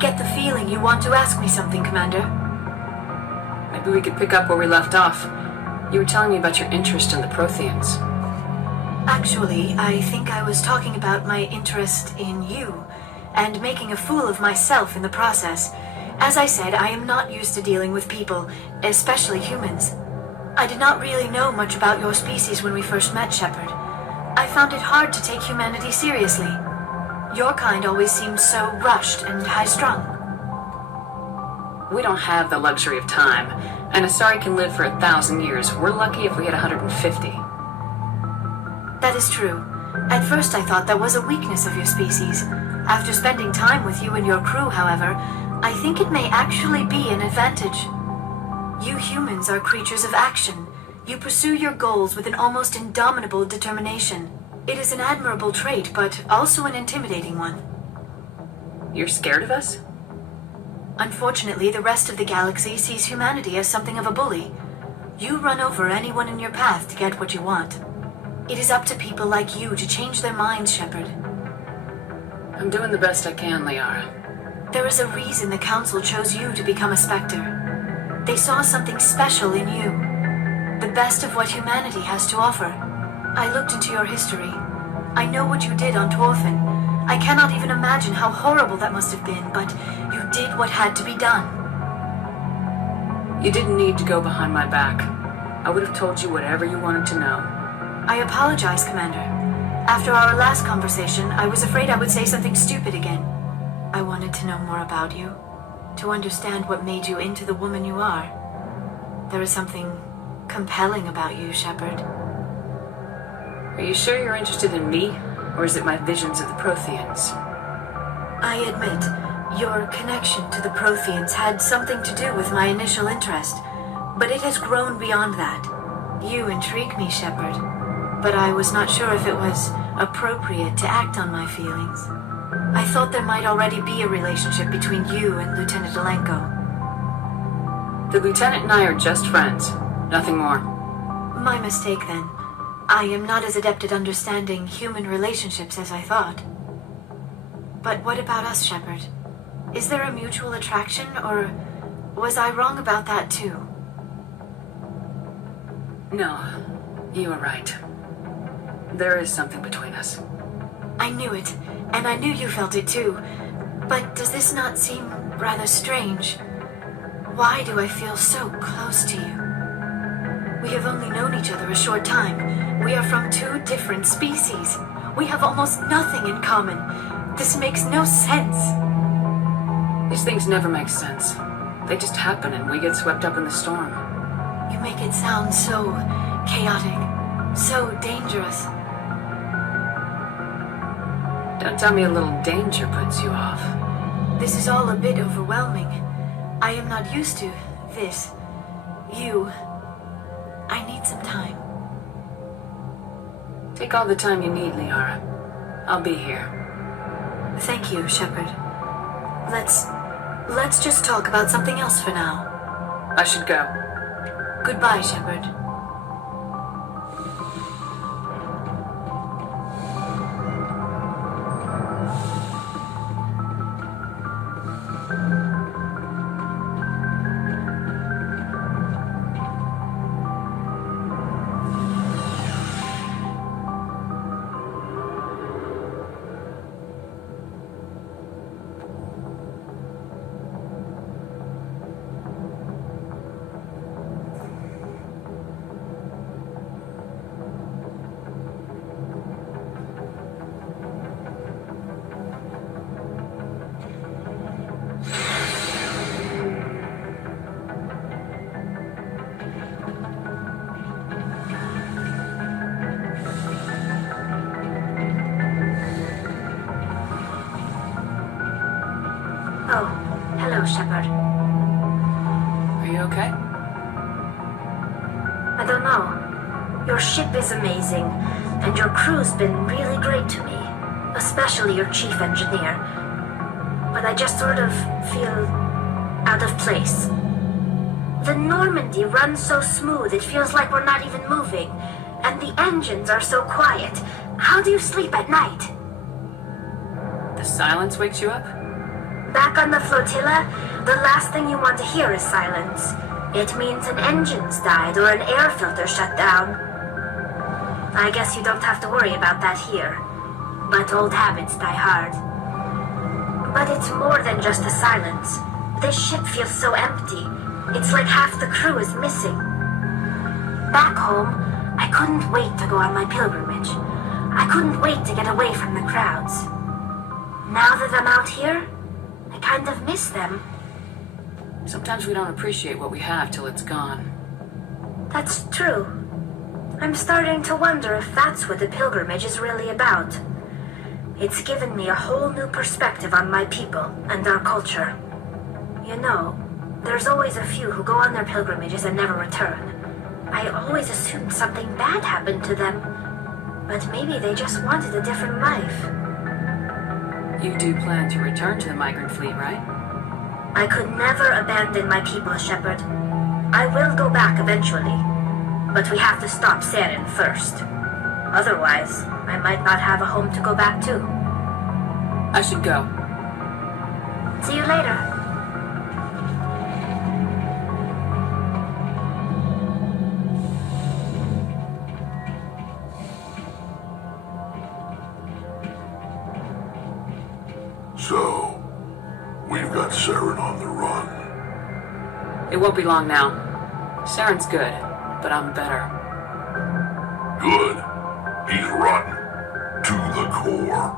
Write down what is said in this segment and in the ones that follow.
get the feeling you want to ask me something, Commander. Maybe we could pick up where we left off. You were telling me about your interest in the Protheans. Actually, I think I was talking about my interest in you, and making a fool of myself in the process. As I said, I am not used to dealing with people, especially humans. I did not really know much about your species when we first met, Shepard. I found it hard to take humanity seriously. Your kind always seemed so rushed and high-strung. We don't have the luxury of time, and Asari can live for 1,000 years. We're lucky if we hit 150. That is true. At first I thought that was a weakness of your species. After spending time with you and your crew, however, I think it may actually be an advantage. You humans are creatures of action. You pursue your goals with an almost indomitable determination. It is an admirable trait, but also an intimidating one. You're scared of us? Unfortunately, the rest of the galaxy sees humanity as something of a bully. You run over anyone in your path to get what you want. It is up to people like you to change their minds, Shepard. I'm doing the best I can, Liara. There is a reason the Council chose you to become a Spectre. They saw something special in you. The best of what humanity has to offer. I looked into your history. I know what you did on Torfin. I cannot even imagine how horrible that must have been, but you did what had to be done. You didn't need to go behind my back. I would have told you whatever you wanted to know. I apologize, Commander. After our last conversation, I was afraid I would say something stupid again. I wanted to know more about you, to understand what made you into the woman you are. There is something compelling about you, Shepard. Are you sure you're interested in me, or is it my visions of the Protheans? I admit, your connection to the Protheans had something to do with my initial interest, but it has grown beyond that. You intrigue me, Shepard, but I was not sure if it was appropriate to act on my feelings. I thought there might already be a relationship between you and Lieutenant Alenko. The Lieutenant and I are just friends, nothing more. My mistake, then. I am not as adept at understanding human relationships as I thought. But what about us, Shepard? Is there a mutual attraction, or was I wrong about that too? No, you were right. There is something between us. I knew it, and I knew you felt it too. But does this not seem rather strange? Why do I feel so close to you? We have only known each other a short time. We are from two different species. We have almost nothing in common. This makes no sense. These things never make sense. They just happen and we get swept up in the storm. You make it sound so chaotic, so dangerous. Don't tell me a little danger puts you off. This is all a bit overwhelming. I am not used to this. You. I need some time. Take all the time you need, Liara. I'll be here. Thank you, Shepard. Let's just talk about something else for now. I should go. Goodbye, Shepard. Oh, hello, Shepard. Are you okay? I don't know. Your ship is amazing, and your crew's been really great to me, especially your chief engineer. But I just sort of feel out of place. The Normandy runs so smooth it feels like we're not even moving, and the engines are so quiet. How do you sleep at night? The silence wakes you up? Back on the flotilla, the last thing you want to hear is silence. It means an engine's died or an air filter shut down. I guess you don't have to worry about that here. But old habits die hard. But it's more than just the silence. This ship feels so empty. It's like half the crew is missing. Back home, I couldn't wait to go on my pilgrimage. I couldn't wait to get away from the crowds. Now that I'm out here, I kind of miss them. Sometimes we don't appreciate what we have till it's gone. That's true. I'm starting to wonder if that's what the pilgrimage is really about. It's given me a whole new perspective on my people and our culture. You know, there's always a few who go on their pilgrimages and never return. I always assumed something bad happened to them, but maybe they just wanted a different life. You do plan to return to the migrant fleet, right? I could never abandon my people, Shepard. I will go back eventually, but we have to stop Saren first. Otherwise, I might not have a home to go back to. I should go. See you later. So, we've got Saren on the run. It won't be long now. Saren's good, but I'm better. Good. He's rotten. To the core.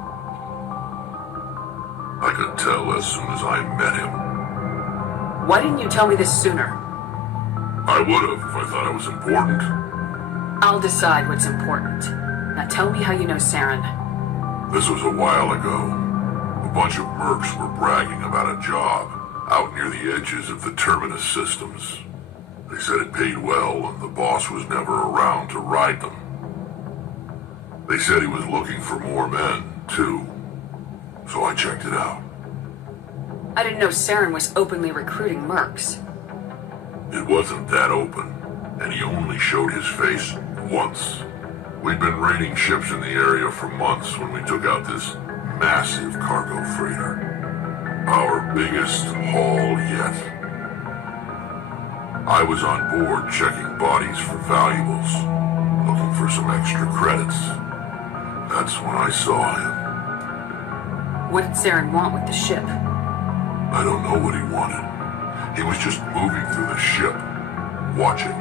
I could tell as soon as I met him. Why didn't you tell me this sooner? I would've if I thought it was important. I'll decide what's important. Now tell me how you know Saren. This was a while ago. A bunch of mercs were bragging about a job out near the edges of the Terminus systems. They said it paid well and the boss was never around to ride them. They said he was looking for more men, too. So I checked it out. I didn't know Saren was openly recruiting mercs. It wasn't that open, and he only showed his face once. We'd been raiding ships in the area for months when we took out this massive cargo freighter. Our biggest haul yet. I was on board checking bodies for valuables, looking for some extra credits. That's when I saw him. What did Saren want with the ship? I don't know what he wanted. He was just moving through the ship, watching.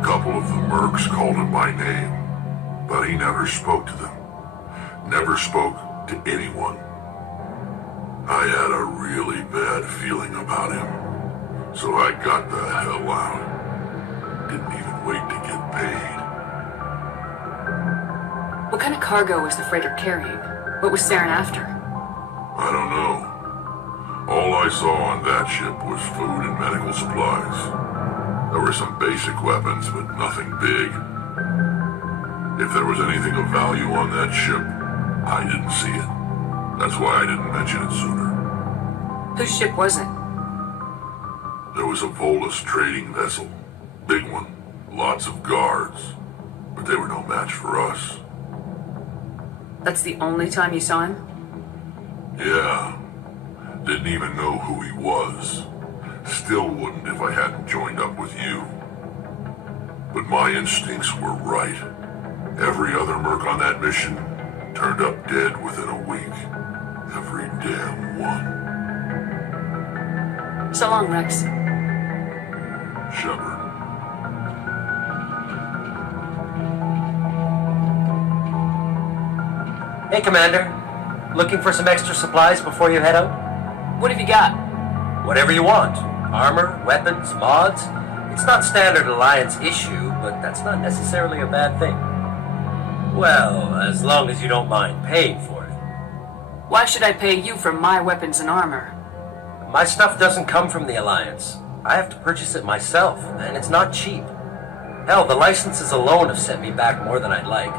A couple of the mercs called him by name, but he never spoke to them. Never spoke to anyone. I had a really bad feeling about him, so I got the hell out. Didn't even wait to get paid. What kind of cargo was the freighter carrying? What was Saren after? I don't know. All I saw on that ship was food and medical supplies. There were some basic weapons, but nothing big. If there was anything of value on that ship, I didn't see it. That's why I didn't mention it sooner. Whose ship was it? There was a Volus trading vessel. Big one. Lots of guards. But they were no match for us. That's the only time you saw him? Yeah. Didn't even know who he was. Still wouldn't if I hadn't joined up with you. But my instincts were right. Every other merc on that mission turned up dead within a week. Every damn one. So long, Rex. Shepard. Hey, Commander. Looking for some extra supplies before you head out? What have you got? Whatever you want. Armor, weapons, mods. It's not standard Alliance issue, but that's not necessarily a bad thing. Well, as long as you don't mind paying for it. Why should I pay you for my weapons and armor? My stuff doesn't come from the Alliance. I have to purchase it myself, and it's not cheap. Hell, the licenses alone have set me back more than I'd like.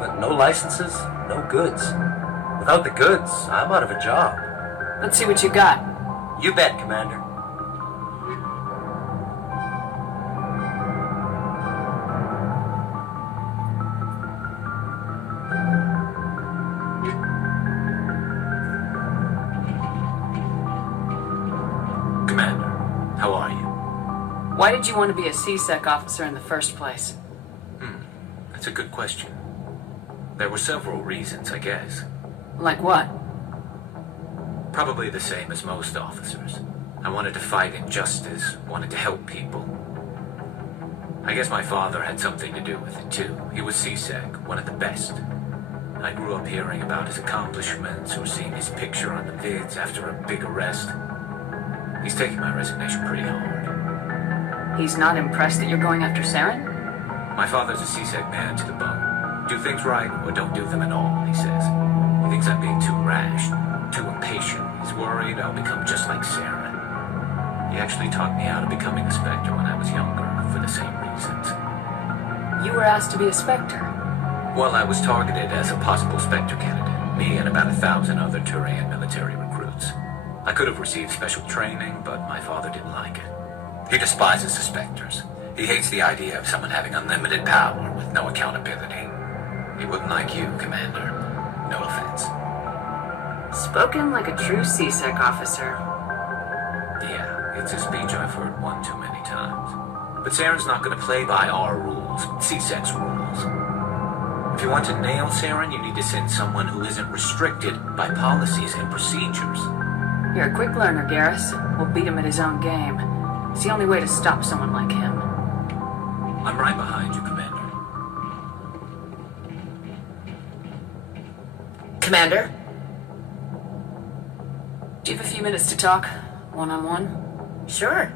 But no licenses, no goods. Without the goods, I'm out of a job. Let's see what you got. You bet, Commander. Why did you want to be a C-Sec officer in the first place? That's a good question. There were several reasons, I guess. Like what? Probably the same as most officers. I wanted to fight injustice, wanted to help people. I guess my father had something to do with it too. He was C-Sec, one of the best. I grew up hearing about his accomplishments or seeing his picture on the vids after a big arrest. He's taking my resignation pretty hard. He's not impressed that you're going after Saren? My father's a C-Sec man to the bone. Do things right or don't do them at all, he says. He thinks I'm being too rash, too impatient. He's worried I'll become just like Saren. He actually taught me out of becoming a Spectre when I was younger, for the same reasons. You were asked to be a Spectre. Well, I was targeted as a possible Spectre candidate, me and about 1,000 other Turian military recruits. I could have received special training, but my father didn't like it. He despises the Spectres. He hates the idea of someone having unlimited power with no accountability. He wouldn't like you, Commander. No offense. Spoken like a true C-Sec officer. Yeah, it's a speech I've heard one too many times. But Saren's not going to play by our rules, C-Sec's rules. If you want to nail Saren, you need to send someone who isn't restricted by policies and procedures. You're a quick learner, Garrus. We'll beat him at his own game. It's the only way to stop someone like him. I'm right behind you, Commander. Commander? Do you have a few minutes to talk? One-on-one? Sure.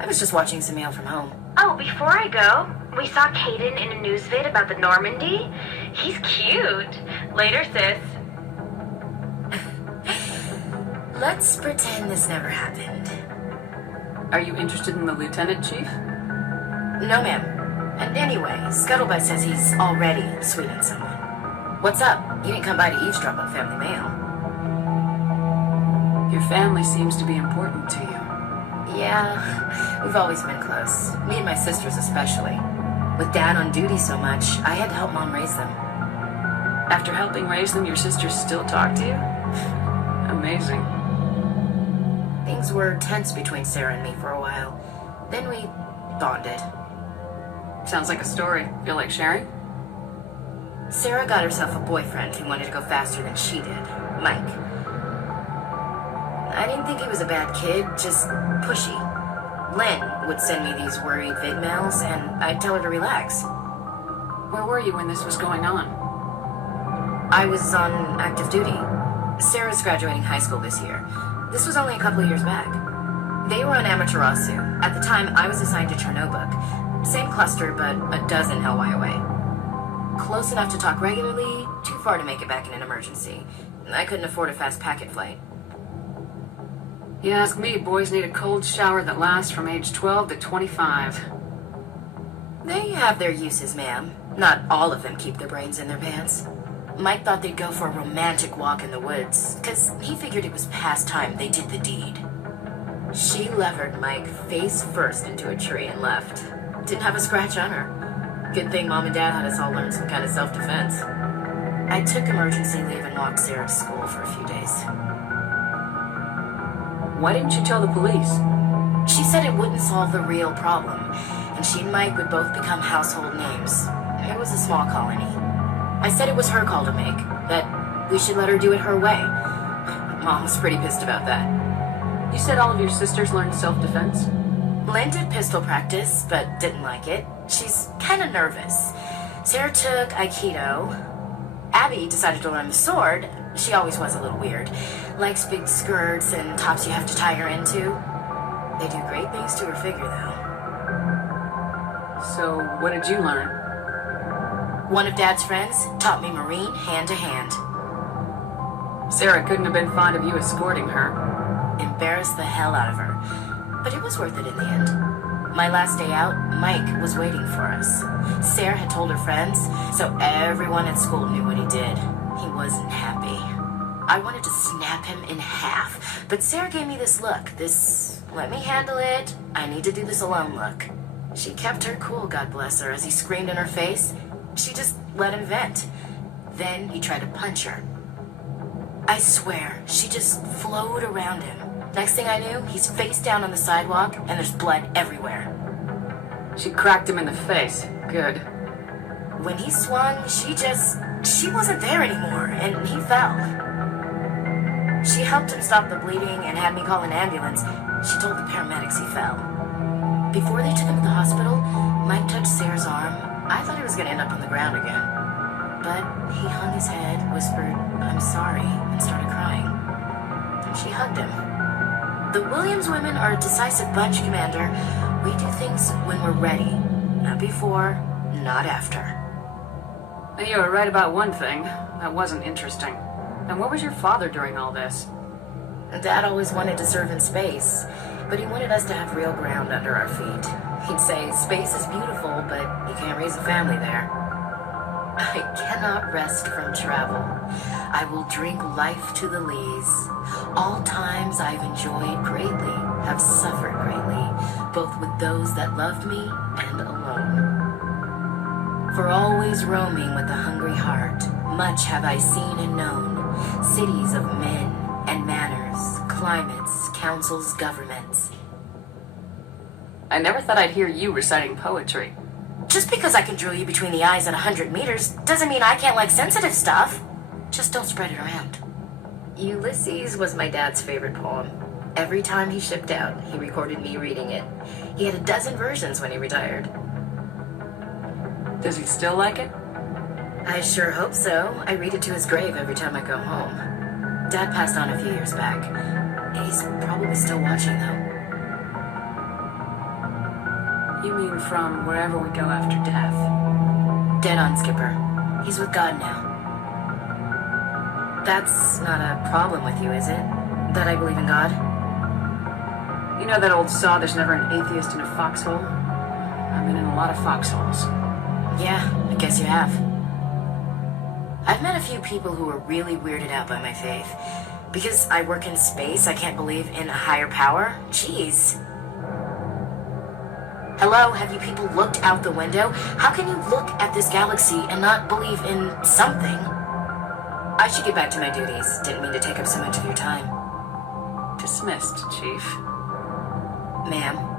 I was just watching some mail from home. Oh, before I go, we saw Caden in a news vid about the Normandy. He's cute. Later, sis. Let's pretend this never happened. Are you interested in the Lieutenant Chief? No, ma'am. And anyway, Scuttlebutt says he's already sweeting someone. What's up? You didn't come by to eavesdrop on family mail. Your family seems to be important to you. Yeah, we've always been close. Me and my sisters especially. With Dad on duty so much, I had to help Mom raise them. After helping raise them, your sisters still talk to you? Amazing. Things were tense between Sarah and me for a while. Then we bonded. Sounds like a story. Feel like sharing? Sarah got herself a boyfriend who wanted to go faster than she did, Mike. I didn't think he was a bad kid, just pushy. Lynn would send me these worried vid mails, and I'd tell her to relax. Where were you when this was going on? I was on active duty. Sarah's graduating high school this year. This was only a couple of years back. They were on Amaterasu. At the time, I was assigned to Chernobog. Same cluster, but a dozen Hellwire away. Close enough to talk regularly, too far to make it back in an emergency. I couldn't afford a fast packet flight. You ask me, boys need a cold shower that lasts from age 12 to 25. They have their uses, ma'am. Not all of them keep their brains in their pants. Mike thought they'd go for a romantic walk in the woods, because he figured it was past time they did the deed. She levered Mike face first into a tree and left. Didn't have a scratch on her. Good thing Mom and Dad had us all learn some kind of self-defense. I took emergency leave and walked Sarah to school for a few days. Why didn't you tell the police? She said it wouldn't solve the real problem, and she and Mike would both become household names. It was a small colony. I said it was her call to make, that we should let her do it her way. Mom was pretty pissed about that. You said all of your sisters learned self-defense? Lynn did pistol practice, but didn't like it. She's kind of nervous. Sarah took Aikido. Abby decided to learn the sword. She always was a little weird. Likes big skirts and tops you have to tie her into. They do great things to her figure, though. So, what did you learn? One of Dad's friends taught me Marine hand to hand. Sarah couldn't have been fond of you escorting her. Embarrassed the hell out of her. But it was worth it in the end. My last day out, Mike was waiting for us. Sarah had told her friends, so everyone at school knew what he did. He wasn't happy. I wanted to snap him in half, but Sarah gave me this look, this let me handle it, I need to do this alone look. She kept her cool, God bless her, as he screamed in her face. She just let him vent. Then he tried to punch her. I swear, she just flowed around him. Next thing I knew, he's face down on the sidewalk, and there's blood everywhere. She cracked him in the face. Good. When he swung, she wasn't there anymore, and he fell. She helped him stop the bleeding and had me call an ambulance. She told the paramedics he fell. Before they took him to the hospital, Mike touched Sarah's arm. I thought he was going to end up on the ground again. But he hung his head, whispered, "I'm sorry," and started crying. And she hugged him. The Williams women are a decisive bunch, Commander. We do things when we're ready. Not before, not after. You were right about one thing. That wasn't interesting. And where was your father during all this? Dad always wanted to serve in space, but he wanted us to have real ground under our feet. He'd say, space is beautiful, but you can't raise a family there. I cannot rest from travel. I will drink life to the lees. All times I've enjoyed greatly, have suffered greatly, both with those that loved me and alone. For always roaming with a hungry heart, much have I seen and known, cities of men and manners, climates, councils, governments. I never thought I'd hear you reciting poetry. Just because I can drill you between the eyes at 100 meters doesn't mean I can't like sensitive stuff. Just don't spread it around. Ulysses was my dad's favorite poem. Every time he shipped out, he recorded me reading it. He had a dozen versions when he retired. Does he still like it? I sure hope so. I read it to his grave every time I go home. Dad passed on a few years back. He's probably still watching, though. You mean from wherever we go after death? Dead on, Skipper. He's with God now. That's not a problem with you, is it? That I believe in God? You know that old saw, there's never an atheist in a foxhole? I've been in a lot of foxholes. Yeah, I guess you have. I've met a few people who are really weirded out by my faith. Because I work in space, I can't believe in a higher power? Jeez. Hello, have you people looked out the window? How can you look at this galaxy and not believe in something? I should get back to my duties. Didn't mean to take up so much of your time. Dismissed, Chief. Ma'am.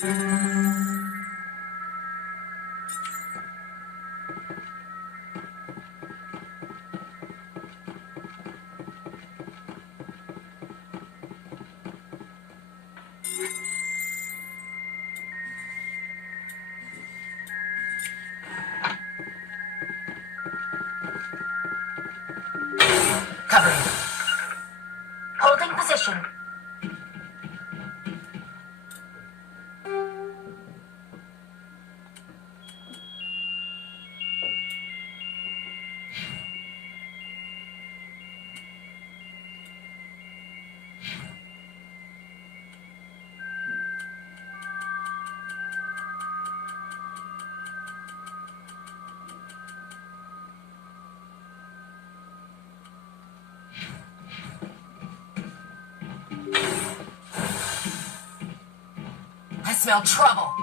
Covering. Holding position. I smell trouble.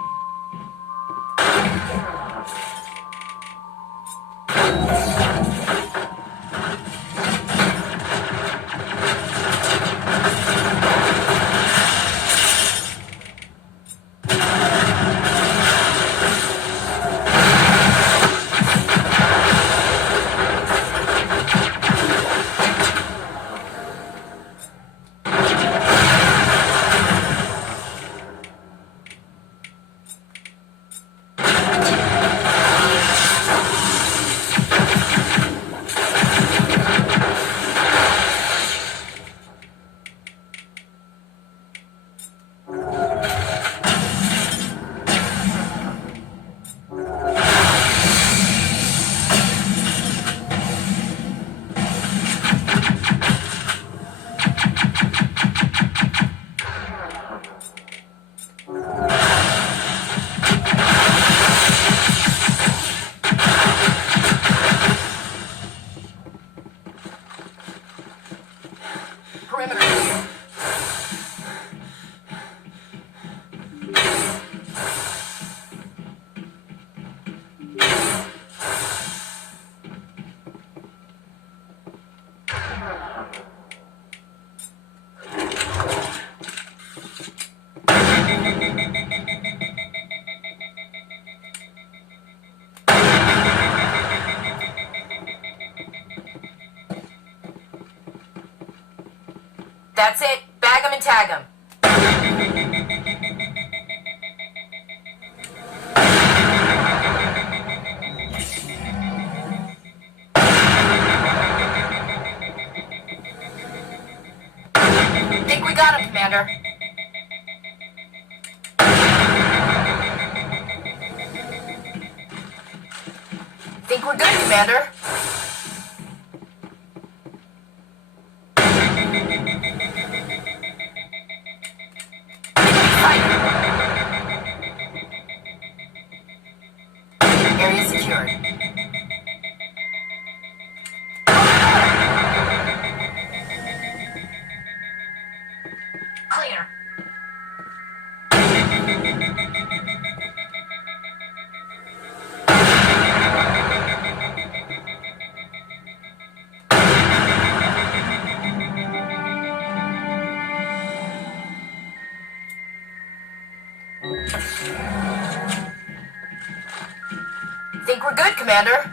That's it. Bag 'em and tag 'em. Think we got him, Commander. Think we're good, Commander. Area secured. Clear. Think we're good, Commander.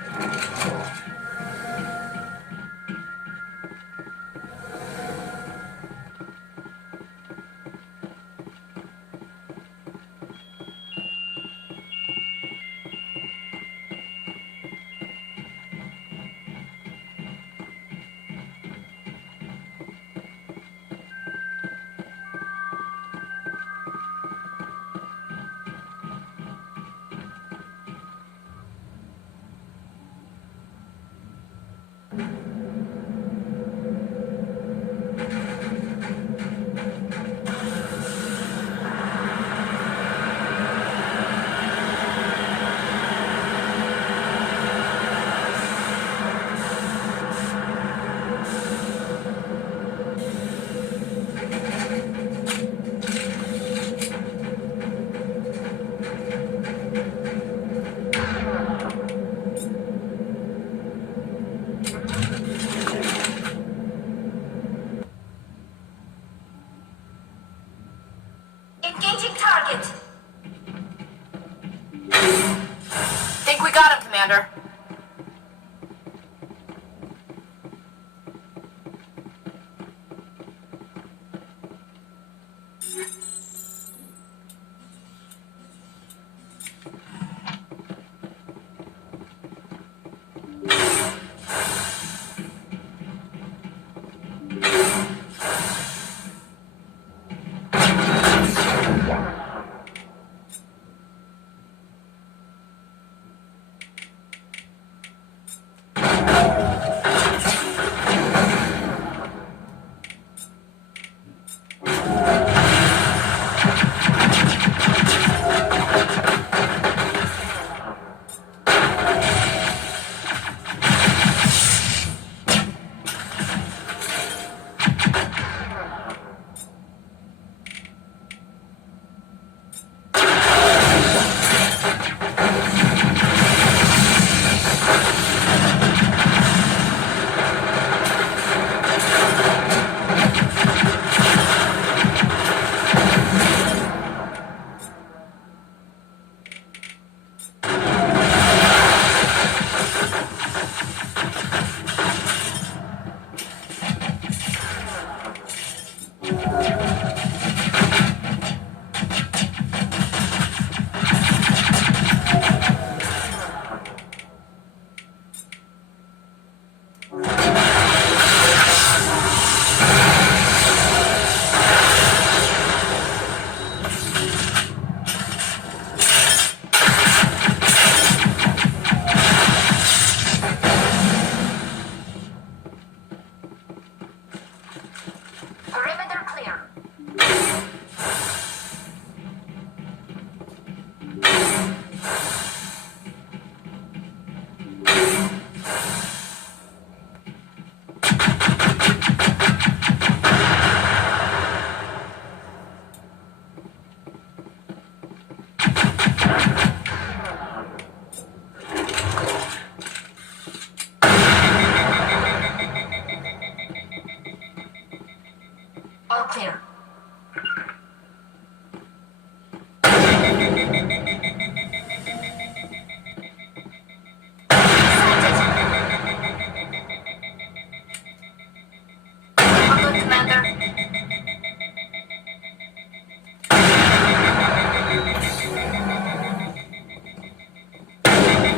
Commander.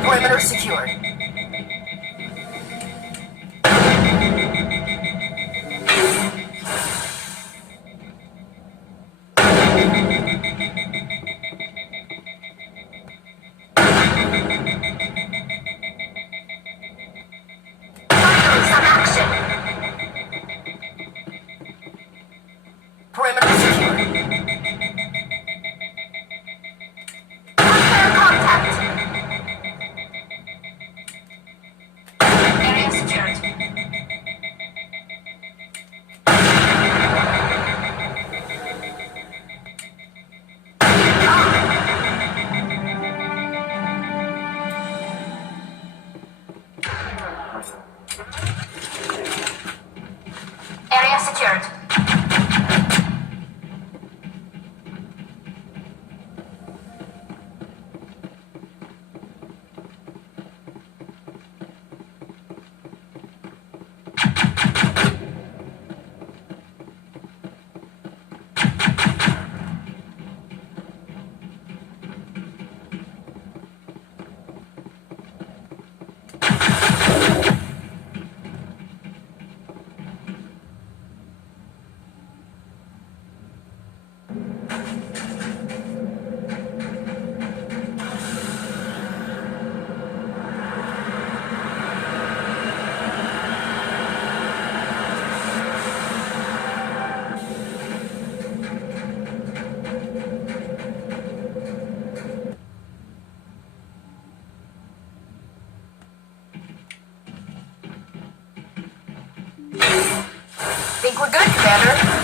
Perimeter secured. Perimeter secured. Area secured. Area secured. Think we're good, Commander?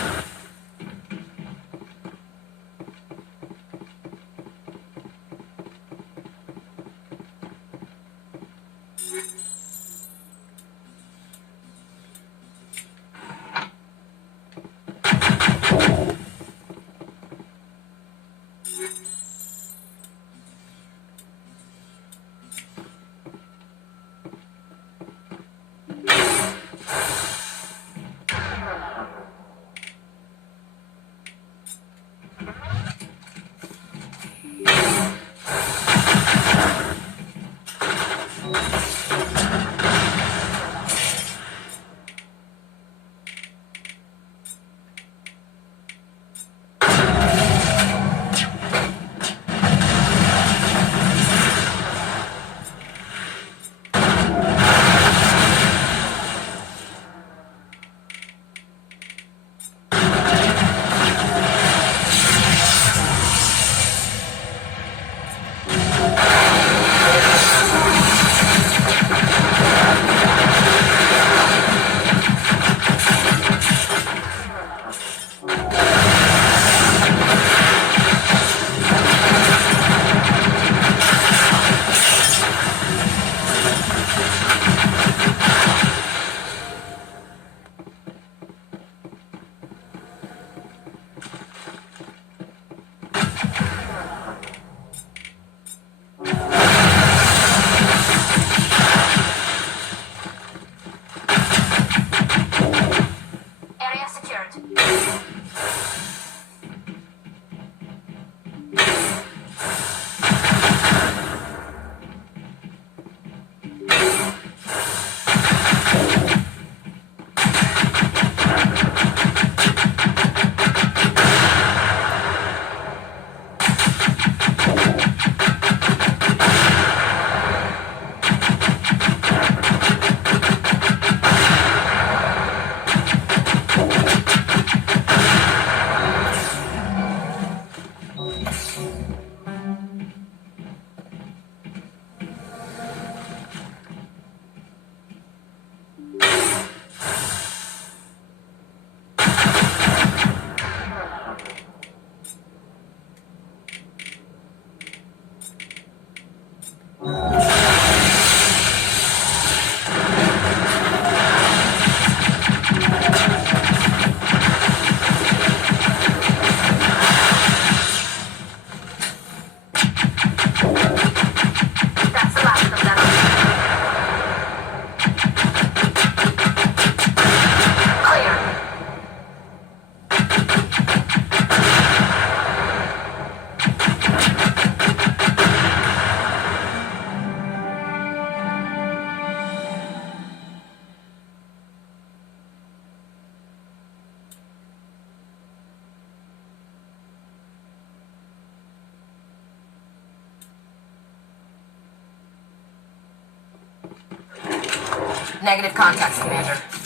Negative contacts, Commander.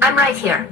I'm right here.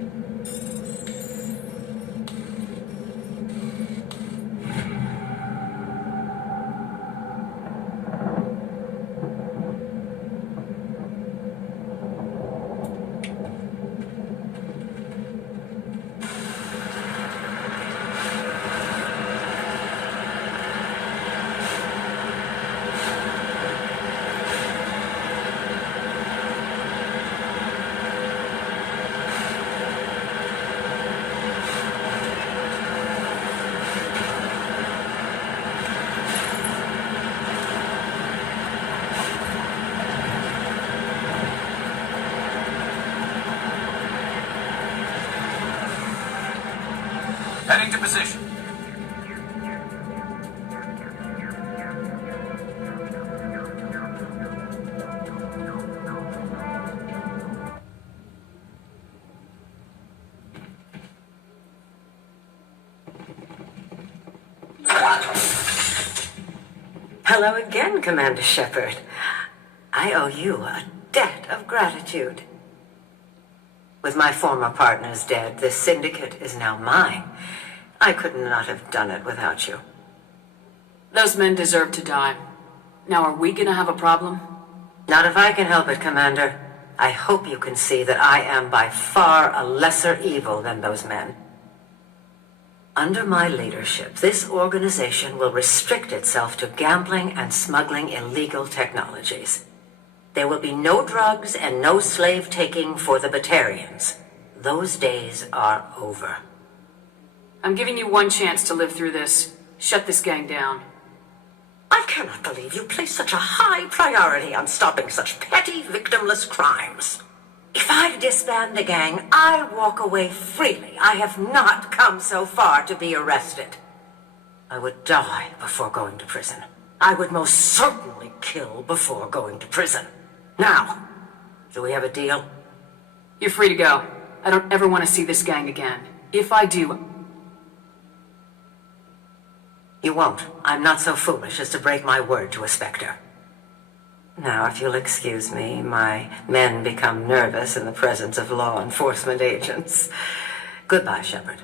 Heading to position. Hello again, Commander Shepard. I owe you a debt of gratitude. With my former partners dead, this syndicate is now mine. I could not have done it without you. Those men deserve to die. Now, are we gonna have a problem? Not if I can help it, Commander. I hope you can see that I am by far a lesser evil than those men. Under my leadership, this organization will restrict itself to gambling and smuggling illegal technologies. There will be no drugs and no slave-taking for the Batarians. Those days are over. I'm giving you one chance to live through this. Shut this gang down. cannot believe you place such a high priority on stopping such petty, victimless crimes. If I disband the gang, I walk away freely. I have not come so far to be arrested. I would die before going to prison. I would most certainly kill before going to prison. Now, do we have a deal? You're free to go. I don't ever want to see this gang again. If I do... You won't. I'm not so foolish as to break my word to a specter. Now, if you'll excuse me, my men become nervous in the presence of law enforcement agents. Goodbye, Shepard.